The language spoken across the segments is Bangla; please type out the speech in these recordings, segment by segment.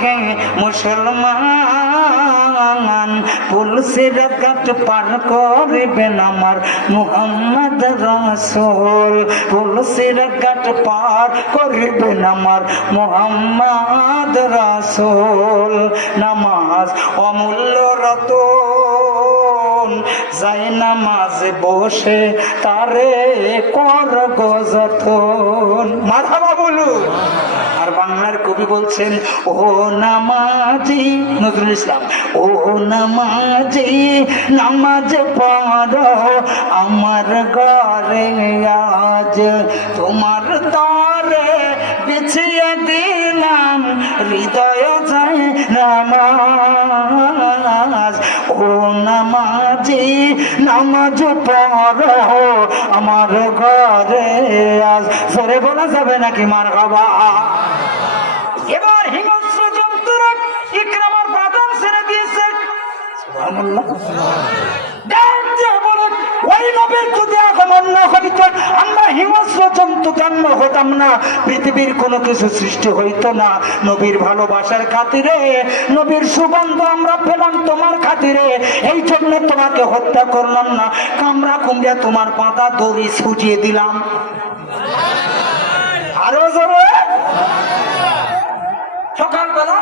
হে মুসলমান, পুলসিরাত পার করবেন আমার মুহাম্মদ রাসূল, পুলসিরাত পার করবেন আমার মুহাম্মদ রাসূল। নামাজ অমূল্য রতন, যাই নামাজে বসে তারে কর গজতন। মারহাবা বলুন। আর বাংলার কবি বলছেন, ও নামাজি, নজরুল ইসলাম, ও নামাজি নামাজ পড়ো আমার ঘরে আজ, তোমার তরে বিছিয়ে দিলাম হৃদয় যায় নামাজ। ও নামাজি নামাজ পড়ো আমার ঘরে আজ। জোরে বলা যাবে নাকি মারহাবা? এবার হিংস্র জন্তুরা ইকরামার বাদাম ছেড়ে দিয়েছে। সুবহানাল্লাহ। আমরা হিংস্র জন্তু জন্ম হতাম না, পৃথিবীর কোনো কিছু সৃষ্টি হইতো না। নবীর ভালোবাসার খাতিরে, নবীর সুগন্ধ আমরা পেলাম তোমার খাতিরে, এই জন্য তোমাকে হত্যা করলাম না। কামড়া কুমড়া তোমার পাতা দড়ি ছুটিয়ে দিলাম। আরো জোরে। সকালবেলা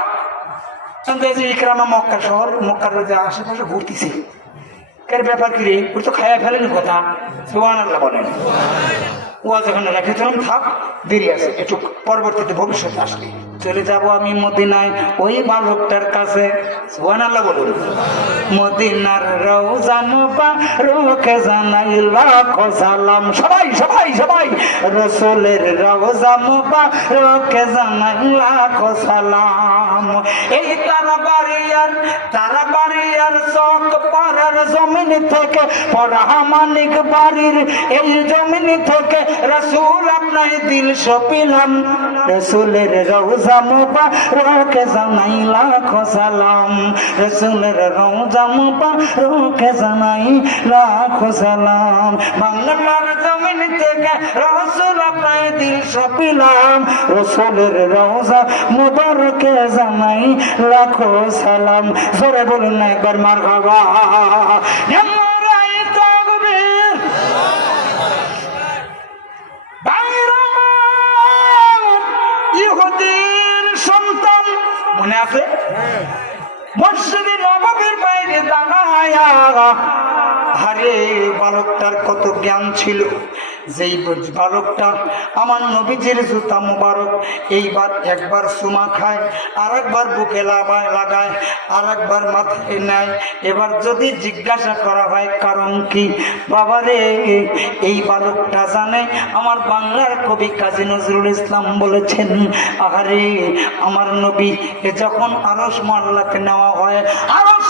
ইকরামা মক্কা শহর, মক্কার আশেপাশে ঘুরতেছে। এর ব্যাপার কি রে? ওই তো খায়া ফেলেন কথা। সুবহানাল্লাহ বলেন। ওয়াজ এখানে রেখে চলুন, থাক, দেরি আছে, একটু পরবর্তীতে ভবিষ্যতে আসলে চলে যাব আমি মদিনায় ওই বালকটার কাছে। সুবহানাল্লাহ বলুন। মদিনার রওজা মুবারকে জানাই লাখো সালাম। সবাই সবাই সবাই রাসূলের রওজা মুবারকে জানাই লাখো সালাম। এই তারাবাড়িয়ার চক পাড়ার জমিন থেকে, পরামানিক বাড়ির এই জমিন থেকে রাসূল আপনার দিল সপিলাম। রাসূলের রওজা মুবারকে জানাই লাখো সালাম, রাসূলের রওজা মুবারকে জানাই লাখো সালাম। বাংলার জমিন থেকে রাসূল আপনার দিল সপিলাম, রাসূলের রওজা মুবারকে জানাই লাখো সালাম। জোরে বলুন না একবার মারহাবা। ইহুদির সন্তান মনে আছে? মসজিদে নববীর বাইরে দাঁড়ায়া, আরে বালকটার কত জ্ঞান ছিল। যেই বালকটা আমার নবীজির জুতা মুবারক এইবার একবার চুমা খায়, আর একবার বুকে লাগায়, আর একবার মাথায় নেয়। এবার যদি জিজ্ঞাসা করা হয় কারণ কি, বাবারে এই বালকটা জানে আমার বাংলার কবি কাজী নজরুল ইসলাম বলেছেন, আরে আমার নবী যখন আরশ মহল্লাতে নেওয়া হয়, আরশ